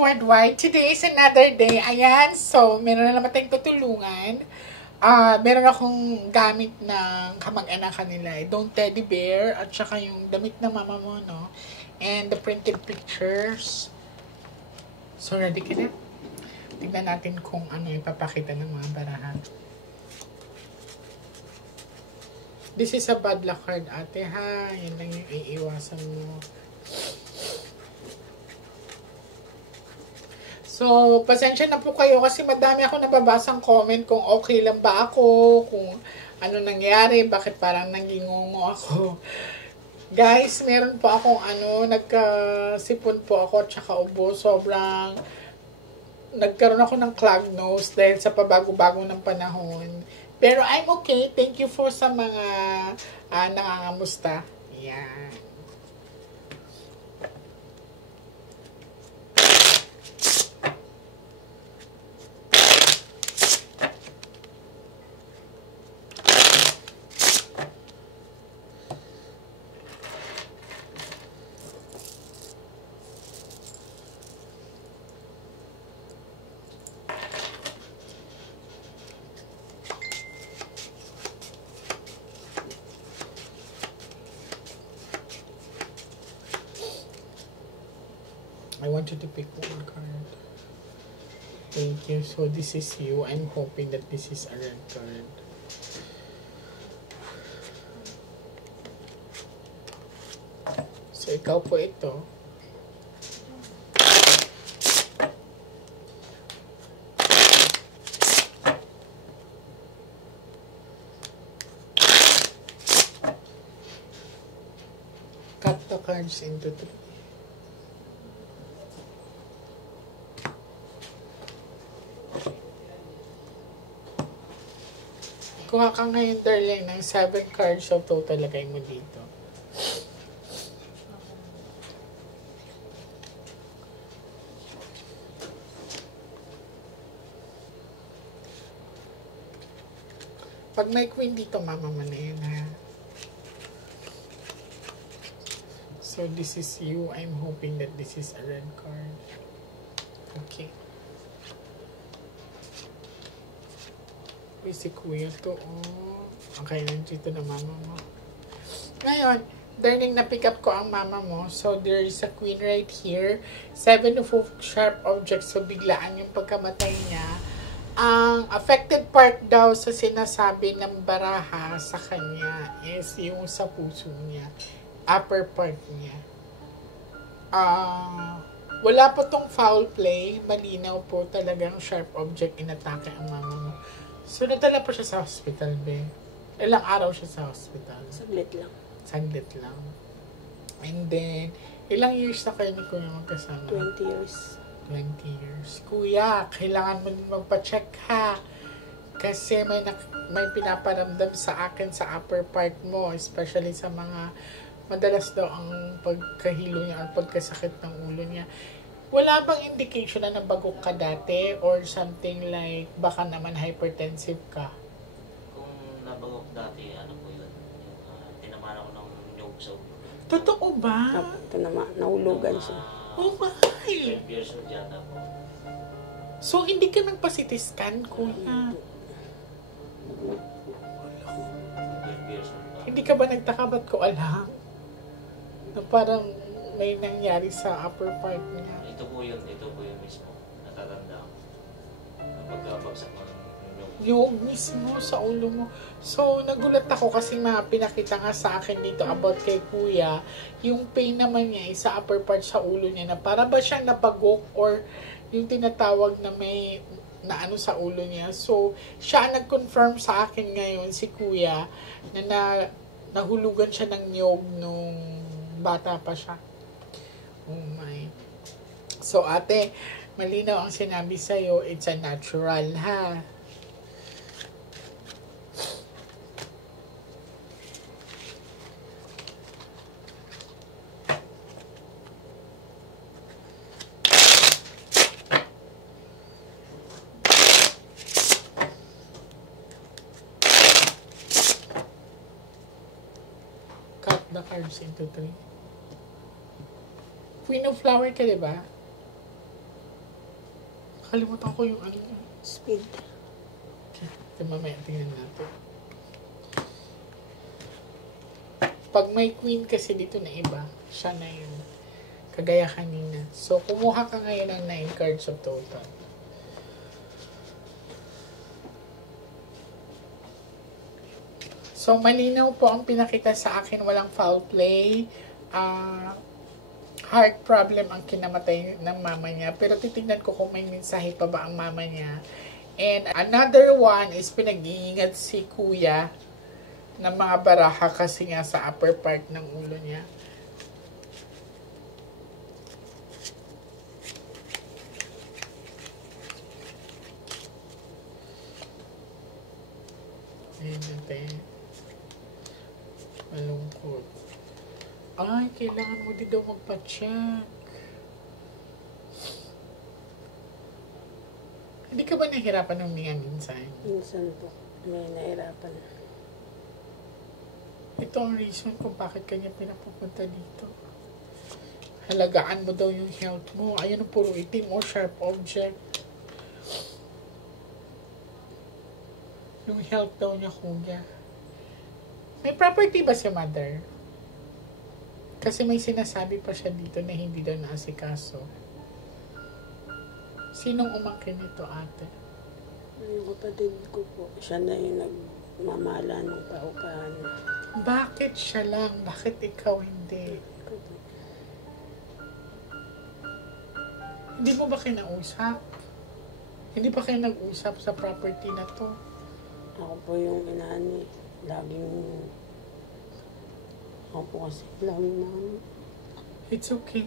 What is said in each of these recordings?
Worldwide. Today is another day. Ayan, so meron na naman tayong tutulungan. Meron akong gamit ng kamag-anak nila. Don't teddy bear at saka yung damit ng mama mo, no? And the printed pictures. So, ready ka na? Tignan natin kung ano ipapakita ng mga barahan. This is a bad luck card, ate, ha? Yan lang yung iiwasan mo. So, pasensya na po kayo kasi madami ako nababasang comment kung okay lang ba ako, kung ano nangyari, bakit parang nangingungo ako. Guys, meron po akong nagkasipon po ako at saka ubo. Sobrang nagkaroon ako ng clogged nose dahil sa pabago-bago ng panahon. Pero I'm okay. Thank you for sa mga nangangamusta. Yan. I want you to pick one card. Thank you. So, this is you. I'm hoping that this is a red card. So, ikaw po ito. Cut the cards into three. Kuha ka ngayon, darling, ng 7 cards. So, total lagay mo dito. Pag may queen dito, mama mo na yun, ha? So, this is you. I'm hoping that this is a red card. Okay. Uy, si kuya to, oh. Okay, nandito na mama mo. Ngayon, darling, na-pick up ko ang mama mo. So, there is a queen right here. 7 of sharp objects. So, biglaan yung pagkamatay niya. Ang affected part daw sa sinasabi ng baraha sa kanya is yung sa puso niya. Upper part niya. Wala po tong foul play. Malinaw po talagang sharp object inatake ang mama mo. So, nadala po siya sa hospital, be. Ilang araw siya sa hospital? Saglit lang. Saglit lang. And then, ilang years na kayo ni Kuya magkasama? 20 years. 20 years. Kuya, kailangan mo din magpa-check, ha? Kasi may pinaparamdam sa akin sa upper part mo, especially sa mga madalas daw ang pagkahilo niya or pagkasakit ng ulo niya. Wala bang indication na nabagok ka dati or something like baka naman hypertensive ka? Kung nabagok dati, ano po yun? Tinamana ko ng nyug sa ulo. Totoo ba? Ito naman, nahulugan siya. Oh my! 12 years old yata po. So, hindi ka nagpa-CT scan, kuya? 12 years old pa. Hindi ka ba nagtaka ba't ko alam? Na parang may nangyari sa upper part niya. Ito po yun mismo. Natatanda ko. Napagkabagsak ko ng nyug. Yung mismo sa ulo mo. So, nagulat ako kasi pinakita nga sa akin dito about kay kuya. Yung pain naman niya ay sa upper part sa ulo niya na para ba siyang napagok or yung tinatawag na may na ano sa ulo niya. So, siya ang nag-confirm sa akin ngayon, si kuya, na nahulugan siya ng niyog nung bata pa siya. Oh my. So, ate, malinaw ang sinabi sa'yo, it's a natural, ha? Cut the cards into 3. Queen of Flower ka, diba? Nakalimutan ko yung ano. Speed. Okay, mamaya tingnan natin. Pag may queen kasi dito na iba, siya na yun. Kagaya kanina. So, kumuha ka ngayon ng 9 cards of total. So, malinaw po ang pinakita sa akin. Walang foul play. Heart problem ang kinamatay ng mama niya. Pero titignan ko kung may mensahe pa ba ang mama niya. And another one is pinag-iingat si kuya ng mga baraha kasi nga sa upper part ng ulo niya. Ayan natin. Malungkot. Ay, kailangan mo din daw magpa-check. Hindi ka ba nahihirapan huminga minsan? Minsan po, may nahirapan. Ito ang reason kung bakit kanya pinapupunta dito. Halagaan mo daw yung health mo. Ayun ang puro itim o sharp object. Yung health daw niya, kuya. May property ba si mother? Kasi may sinasabi pa siya dito na hindi daw naasikaso. Sinong umangkin nito, ate? Yung kapatid ko po, siya na yung nagmamala ng paupahan. Bakit siya lang? Bakit ikaw hindi? Hindi mo ba kinausap? Hindi pa kayo nag-usap sa property na to? Ako po yung inani. Laging... Ako po kasi laging namin. It's okay.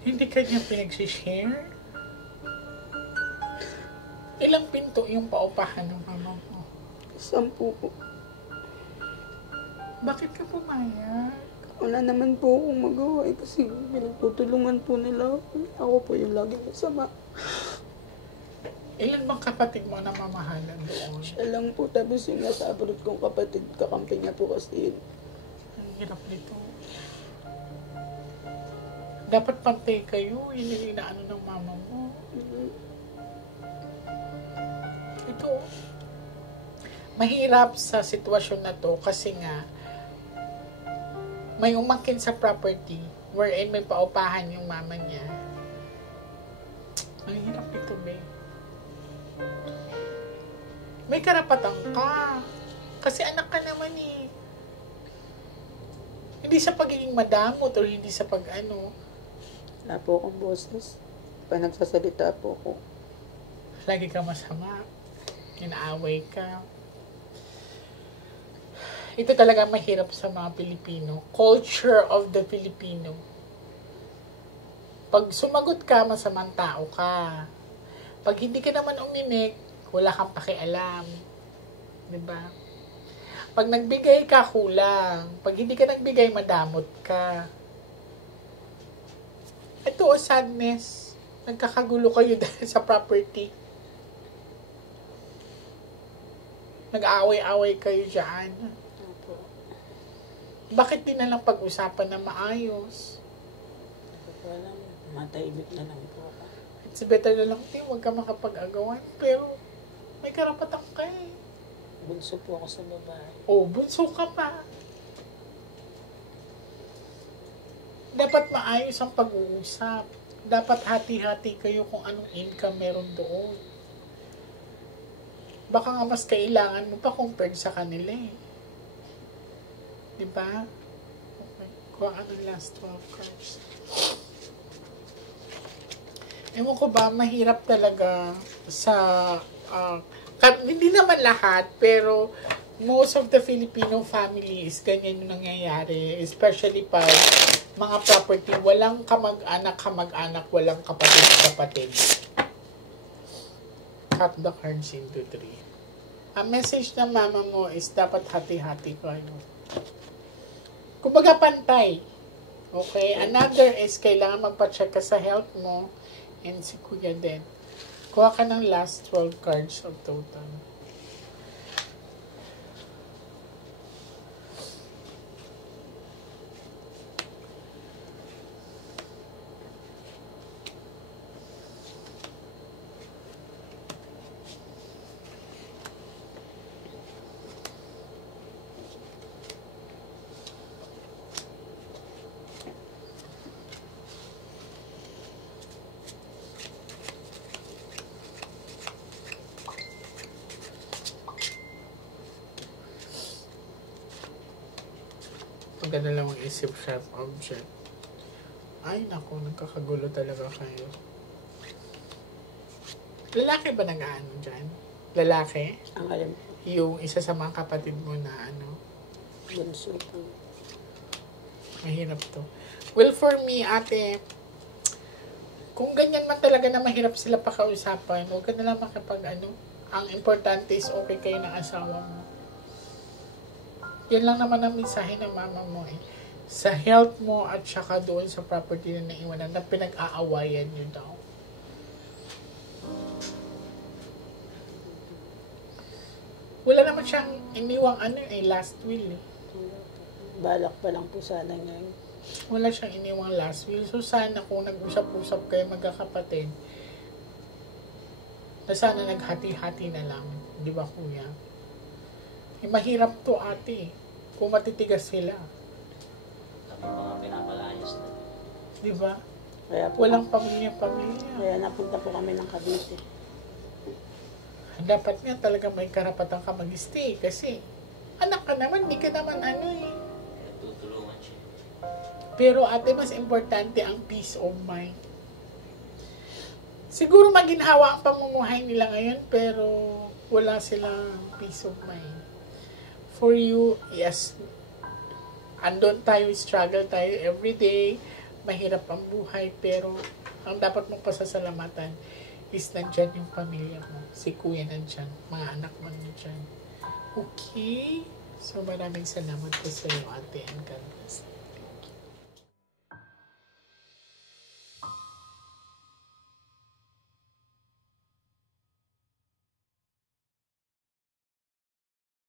Hindi ka niya pinag-share? Ilang pinto yung paupahan ng mama mo? 10 po. Bakit ka pumayag? Wala naman po akong magawa kasi pinagtutulungan po nila ako. Ako po yung laging masama. Ilan bang kapatid mo na mamahalan doon? Siya lang po. Tapos yung nasa abroad kong kapatid, kakampi niya po kasi yun. Ang hirap nito. Dapat pantay kayo. Yun yung inaano ng mama mo. Ito. Mahirap sa sitwasyon na to kasi nga may umangkin sa property wherein may paupahan yung mama niya. Ang hirap ito, be. May karapatan ka. Kasi anak ka naman eh. Hindi sa pagiging madamot o hindi sa pag-ano. Wala po akong boses. Pag nagsasalita po ako. Lagi ka masama. Inaaway ka. Ito talaga mahirap sa mga Pilipino. Culture of the Filipino. Pag sumagot ka, masamang tao ka. Pag hindi ka naman uminik, wala kang pakialam. Diba? Pag nagbigay ka, kulang. Pag hindi ka nagbigay, madamot ka. Ito o sadness. Nagkakagulo kayo dahil sa property. Nag-aaway-away kayo dyan. Opo. Bakit di na lang pag-usapan na maayos? Hindi ko alam. Matahimik na lang po ako. It's better na lang, huwag ka makapag-agawan. Pero, may karapatan ka eh. Bunso po ako sa babae. Oh, bunso ka pa. Dapat maayos ang pag-uusap. Dapat hati-hati kayo kung anong income meron doon. Baka nga mas kailangan mo pa compared sa kanila eh. Diba? Okay. Kuha ka ng last 12 cards. Ewan ko ba, mahirap talaga sa... hindi naman lahat, pero most of the Filipino families, ganyan yung nangyayari. Especially pag mga property, walang kamag-anak, walang kapatid. Cut the cards into 3. Ang message ng mama mo is dapat hati-hati kayo. Kumbaga pantay. Okay? Another is kailangan magpa-check ka sa health mo and si kuya din. Kuha ka ng last 12 cards of total. magdadalawang isip, sharp object. Ay, naku, nagkakagulo talaga kayo. Lalaki ba nag-aano dyan? Lalaki? Ang alam ko, Yung isa sa mga kapatid mo na ano, bunso po. mahirap to. Well, for me, ate, kung ganyan man talaga na mahirap sila pakausapan, huwag ka na lang makipag ano. Ang importante is okay kayo ng asawa mo. Yan lang naman ang mensahe ng mama mo eh. Sa health mo at saka doon sa property na naiwanan na pinag-aawayan nyo daw. Wala naman siyang iniwang ano eh, last will eh. Balak pa lang po sana niya. Wala siyang iniwang last will. So sana kung nag-usap-usap kayo magkakapatid, na sana naghati-hati na lang. Di ba kuya? Eh, mahirap to ate. Kung matitigas sila. Kami mga pinapalayas na. Di ba? Kaya po, Walang pamilya-pamilya. kaya napunta po kami ng Cavite. Dapat nga talaga may karapatan ka mag-stay kasi anak ka naman, di ka naman ano eh. Kaya tutulungan siya. Pero ate, mas importante ang peace of mind. Siguro maginhawa ang pamumuhay nila ngayon, pero wala silang peace of mind. For you, yes, andon tayo, struggle tayo everyday, mahirap ang buhay, pero ang dapat mong pasasalamatan is nandyan yung pamilya mo. Si kuya nandyan, mga anak mo nandyan. Okay? So maraming salamat po sa iyo, ate, and God bless.